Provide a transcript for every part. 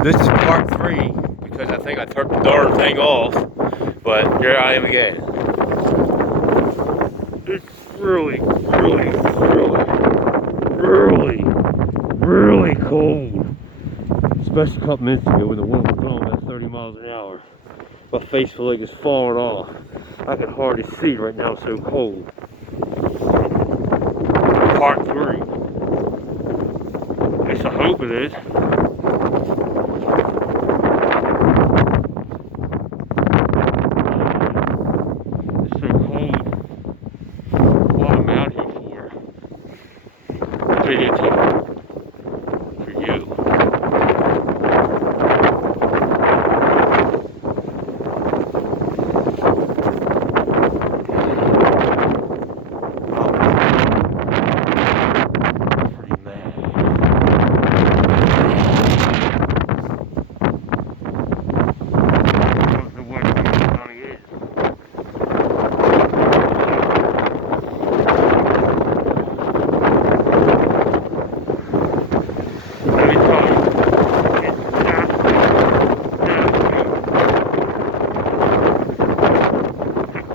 This is part 3 because I think I turned the darn thing off, but here I am again. It's really cold. Especially a couple minutes ago when the wind was blowing about 30 miles an hour. My face feels like it's falling off. I can hardly see right now, it's so cold. Part 3. At least I hope it is. It's so cold. What I'm out here for. Video for you.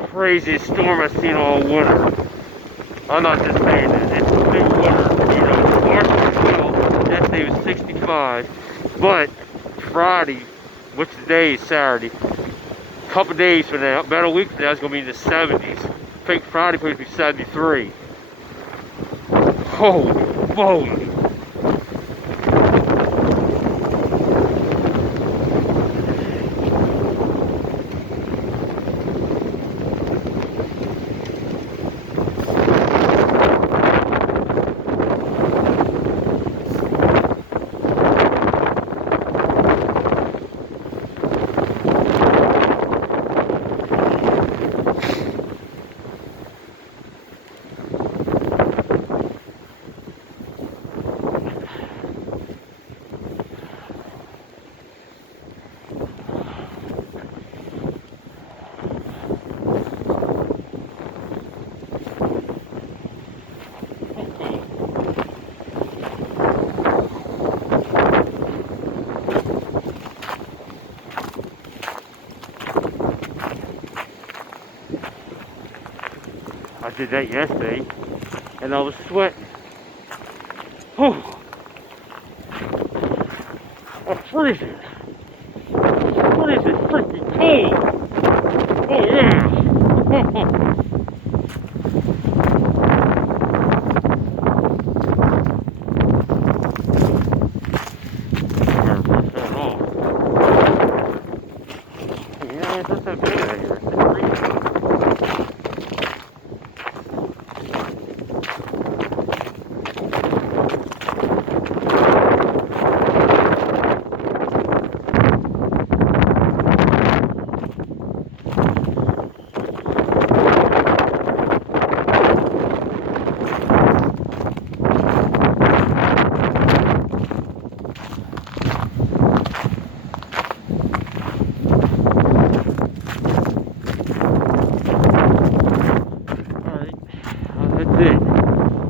Craziest storm I've seen all winter. I'm not just saying that. It's a big winter. You know, March 12th, yesterday was 65. But Friday, which today is Saturday, a couple days from now, about a week from now, it's going to be in the 70s. I think Friday supposed to be 73. Holy moly. I did that yesterday, and I was sweating. Whew. I'm freezing. Freezing freaking cold. Oh yeah. Yeah, it's not that bad out here. It's freezing. That's it.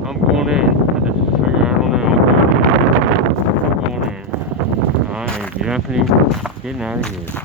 I'm going in. I just figured, I don't know. I'm going in. I am definitely getting out of here.